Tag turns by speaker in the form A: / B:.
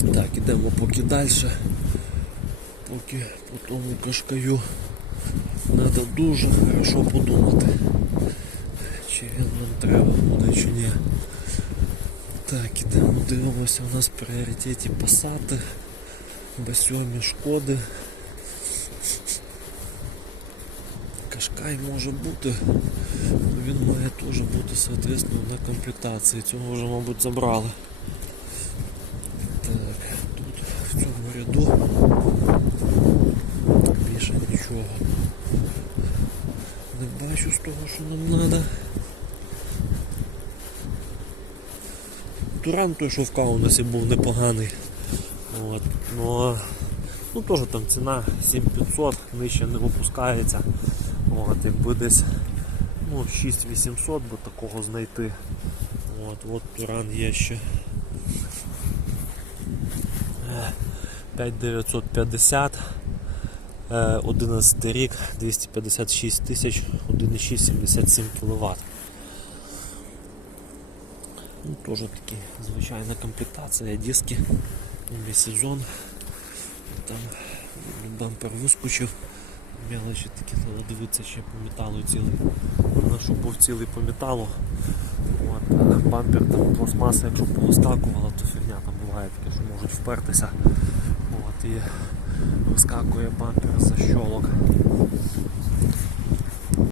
A: Так, ідемо поки далі. Поки по тому кашкаю треба дуже хорошо подумати, чи він нам треба буде, чи ні. Так, ідемо, дивимося, у нас в пріоритеті пасати, басьомі шкоди. Кашкай може бути, він має теж бути соответственно на комплектації. Цього вже, мабуть, забрали. З того, що нам треба. Туран той, що в Каунасі був непоганий. От. Ну, ну теж там ціна 7500, нижче не випускається. От, якби десь ну, 6800 би такого знайти. От, от Туран є ще. Е, 5950. Е, 11 рік, 256 тисяч, 1,677 кВт. Ну, теж такі звичайна комплектація, диски, весь сезон. Там бампер вискочив, мелочі такі дивитися ще по металу цілий. Головне, щоб був цілий по металу. От, бампер там пластмаса, якщо повискакувала, то фігня там буває таке, що можуть впертися. От, і вискакує бампер за щолок.